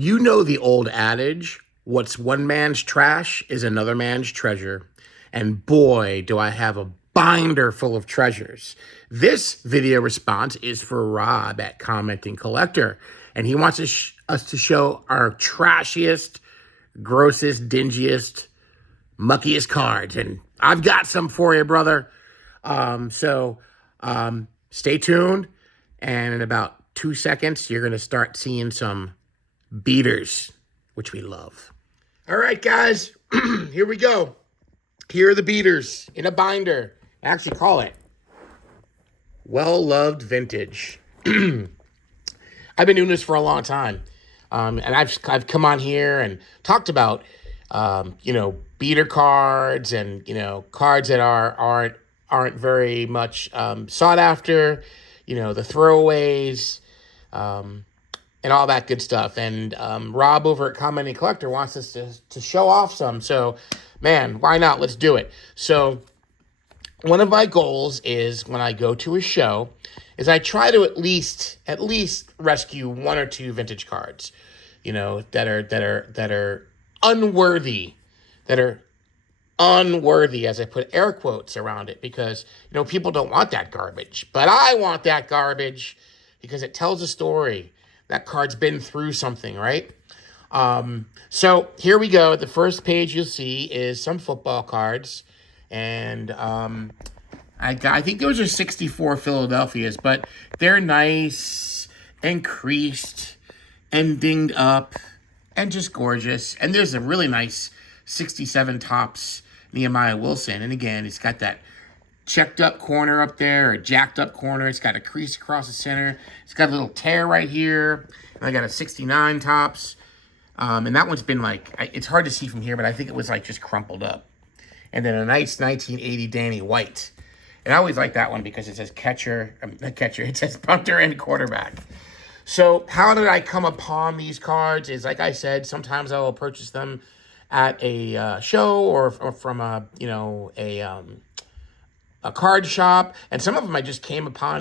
You know the old adage, what's one man's trash is another man's treasure. And boy, do I have a binder full of treasures. This video response is for Rob at Commenting Collector. And he wants us to show our trashiest, grossest, dingiest, muckiest cards. And I've got some for you, brother. Stay tuned. And in about 2 seconds, you're going to start seeing some beaters, which we love. All right, guys, here we go. Here are the beaters in a binder. I actually call it Well-Loved Vintage. I've been doing this for a long time, and I've come on here and talked about beater cards and cards that aren't very much sought after, the throwaways. And all that good stuff. And Rob over at Commenting Collector wants us to show off some. So, man, why not? Let's do it. So, one of my goals is when I go to a show is I try to at least rescue one or two vintage cards, that are unworthy, as I put air quotes around it, because people don't want that garbage, but I want that garbage because it tells a story. That card's been through something, right? So here we go. The first page you'll see is some football cards. And I think those are 64 Philadelphias, but they're nice and creased and dinged up and just gorgeous. And there's a really nice 67 Topps Nehemiah Wilson. And again, it's got that checked up corner up there, or jacked up corner. It's got a crease across the center. It's got a little tear right here. And I got a 69 Topps. And that one's been it's hard to see from here, but I think it was just crumpled up. And then a nice 1980 Danny White. And I always like that one because it says it says punter and quarterback. So how did I come upon these cards is, like I said, sometimes I will purchase them at a show or from a card shop, and some of them I just came upon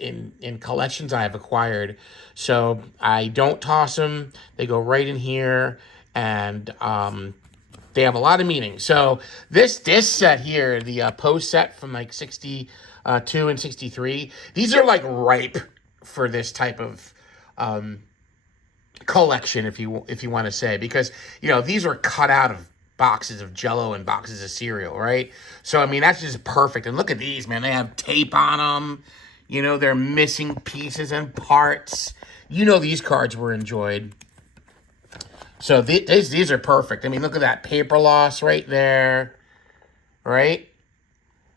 in collections I have acquired. So I don't toss them; they go right in here, and they have a lot of meaning. So this set here, the post set from 62 and 63, these are ripe for this type of collection, if you want to say, because these are cut out of boxes of Jello and boxes of cereal, right? So, I mean, that's just perfect. And look at these, man. They have tape on them. They're missing pieces and parts. These cards were enjoyed. So, these are perfect. I mean, look at that paper loss right there, right?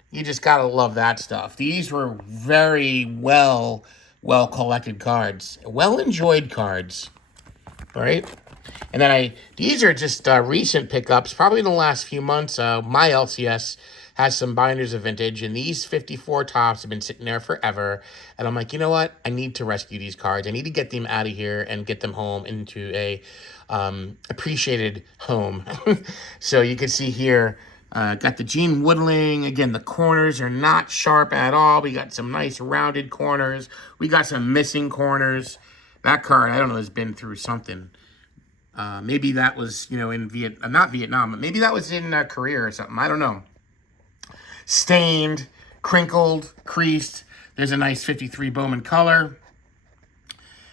You just got to love that stuff. These were very well collected cards. Well-enjoyed cards, right? And then these are just recent pickups, probably in the last few months. My LCS has some binders of vintage, and these 54 Topps have been sitting there forever. And I'm like, you know what? I need to rescue these cards. I need to get them out of here and get them home into a appreciated home. So you can see here, got the Gene Woodling. Again, the corners are not sharp at all. We got some nice rounded corners. We got some missing corners. That card, I don't know, has been through something. Maybe that was, in not Vietnam, but maybe that was in Korea or something. I don't know. Stained, crinkled, creased. There's a nice 53 Bowman color.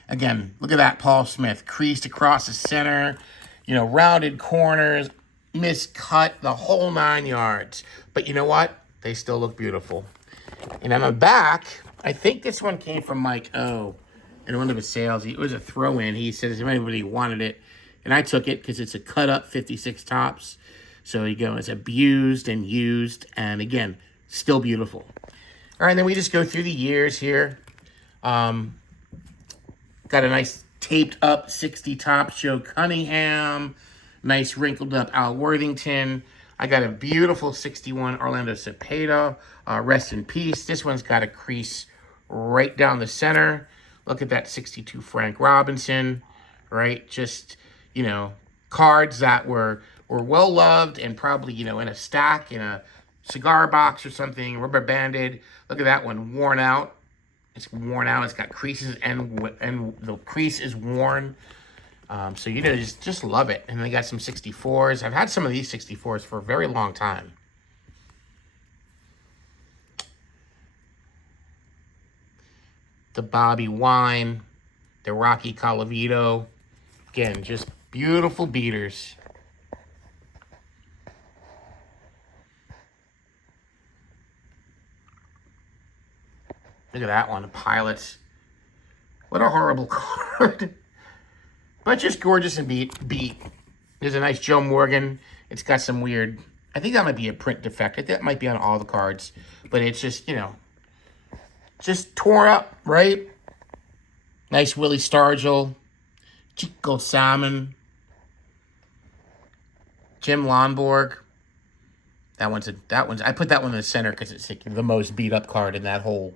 Again, look at that Paul Smith. Creased across the center. Rounded corners. Miscut, the whole 9 yards. But you know what? They still look beautiful. And on the back, I think this one came from Mike O. in one of his sales. It was a throw-in. He said if anybody wanted it. And I took it because it's a cut-up 56 Topps. So you go, it's abused and used. And again, still beautiful. All right, then we just go through the years here. Got a nice taped-up 60 Topps Joe Cunningham. Nice wrinkled-up Al Worthington. I got a beautiful 61 Orlando Cepeda. Rest in peace. This one's got a crease right down the center. Look at that 62 Frank Robinson, right? Just, cards that were well-loved and probably, in a stack, in a cigar box or something, rubber banded. Look at that one, worn out. It's worn out. It's got creases and the crease is worn. So, you know, just love it. And they got some 64s. I've had some of these 64s for a very long time. The Bobby Wine, the Rocky Colavito. Again, just beautiful beaters. Look at that one, the Pilots. What a horrible card. But just gorgeous and beat. There's a nice Joe Morgan. It's got some weird, I think that might be a print defect. That might be on all the cards. But it's just, you know, just tore up, right? Nice Willie Stargell. Chico Salmon. Jim Lonborg. That one's I put that one in the center because it's like the most beat up card in that whole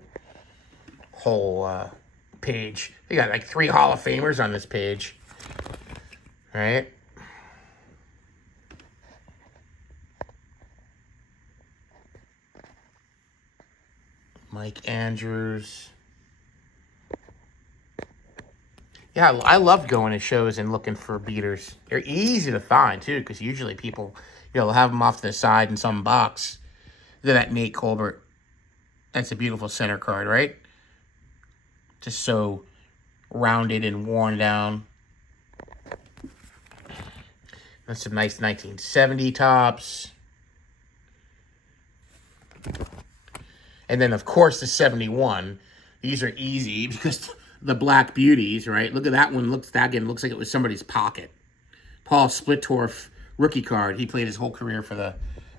page. They got like 3 Hall of Famers on this page. Right? Mike Andrews. Yeah, I love going to shows and looking for beaters. They're easy to find, too, because usually people, you know, have them off to the side in some box. Look at that Nate Colbert. That's a beautiful center card, right? Just so rounded and worn down. That's some nice 1970 tops. And then, of course, the 71. These are easy because the Black Beauties, right? Look at that one. Looks like it was somebody's pocket. Paul Splittorff, rookie card. He played his whole career for the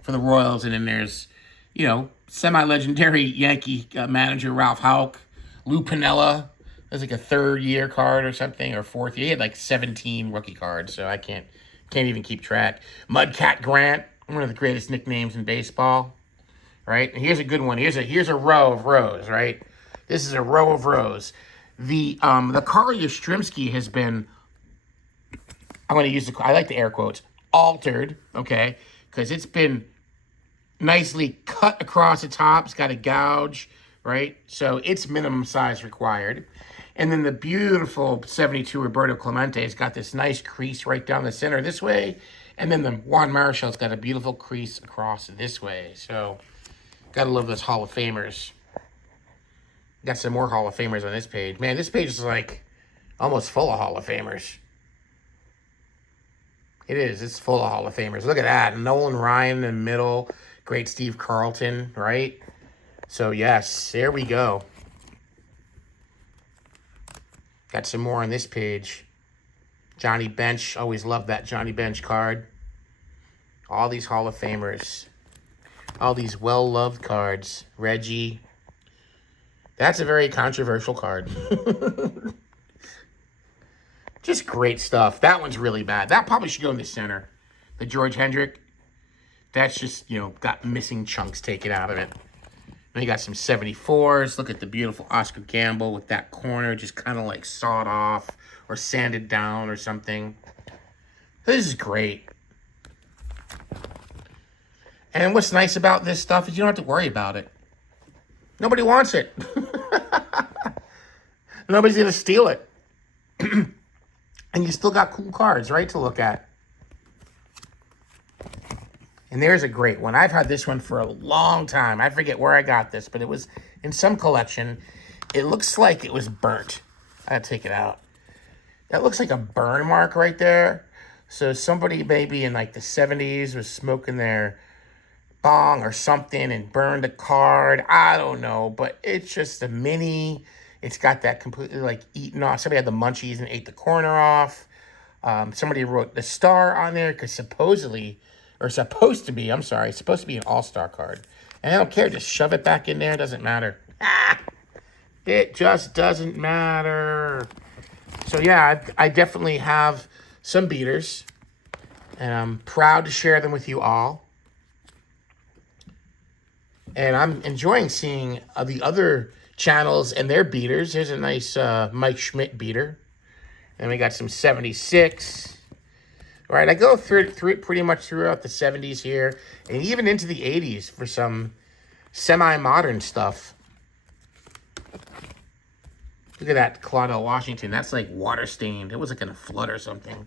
Royals. And then there's, you know, semi-legendary Yankee manager Ralph Houck. Lou Piniella. That's like a 3rd-year card or something, or 4th year. He had like 17 rookie cards, so I can't even keep track. Mudcat Grant, one of the greatest nicknames in baseball. Right? And here's a good one. Here's a row of rows, right? This is a row of rows. The Carl Yastrzemski has been, I'm going to use I like the air quotes, altered, okay? Because it's been nicely cut across the top. It's got a gouge, right? So it's minimum size required. And then the beautiful 72 Roberto Clemente has got this nice crease right down the center this way. And then the Juan Marichal has got a beautiful crease across this way. So gotta love those Hall of Famers. Got some more Hall of Famers on this page. Man, this page is like almost full of Hall of Famers. It is. It's full of Hall of Famers. Look at that. Nolan Ryan in the middle. Great Steve Carlton, right? So, yes, there we go. Got some more on this page. Johnny Bench. Always loved that Johnny Bench card. All these Hall of Famers. All these well-loved cards. Reggie. That's a very controversial card. Just great stuff. That one's really bad. That probably should go in the center. The George Hendrick. That's just, you know, got missing chunks taken out of it. Then you got some 74s. Look at the beautiful Oscar Gamble with that corner just kind of like sawed off or sanded down or something. This is great. And what's nice about this stuff is you don't have to worry about it. Nobody wants it. Nobody's going to steal it. And you still got cool cards, right, to look at. And there's a great one. I've had this one for a long time. I forget where I got this, but it was in some collection. It looks like it was burnt. I gotta take it out. That looks like a burn mark right there. So somebody maybe in like the 70s was smoking their bong or something and burned a card. I don't know, but it's just a mini. It's got that completely like eaten off. Somebody had the munchies and ate the corner off. Somebody wrote the star on there because supposedly, or supposed to be, I'm sorry, it's supposed to be an all-star card. And I don't care, just shove it back in there. It doesn't matter. It just doesn't matter. So yeah, I definitely have some beaters. And I'm proud to share them with you all. And I'm enjoying seeing the other channels and their beaters. Here's a nice Mike Schmidt beater. And we got some 76. All right, I go through pretty much throughout the 70s here. And even into the 80s for some semi-modern stuff. Look at that Claudel Washington. That's like water stained. It was like in a flood or something.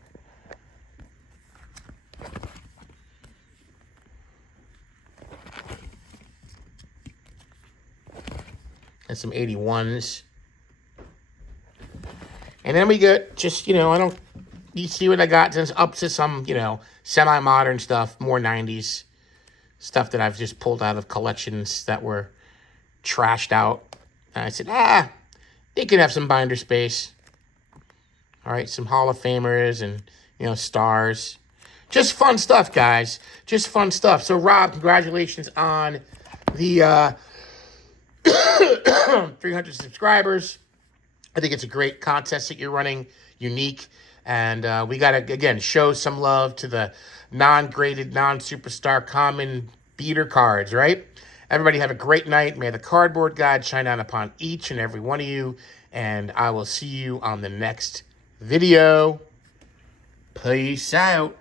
And some 81s. And then we got just, you know, you see what I got? Just up to some, you know, semi-modern stuff, more 90s stuff that I've just pulled out of collections that were trashed out. And I said, they could have some binder space. All right, some Hall of Famers and, you know, stars. Just fun stuff, guys. Just fun stuff. So, Rob, congratulations on the 300 subscribers. I think it's a great contest that you're running, unique. And we got to, again, show some love to the non-graded, non-superstar common beater cards, right? Everybody have a great night. May the cardboard God shine down upon each and every one of you. And I will see you on the next video. Peace out.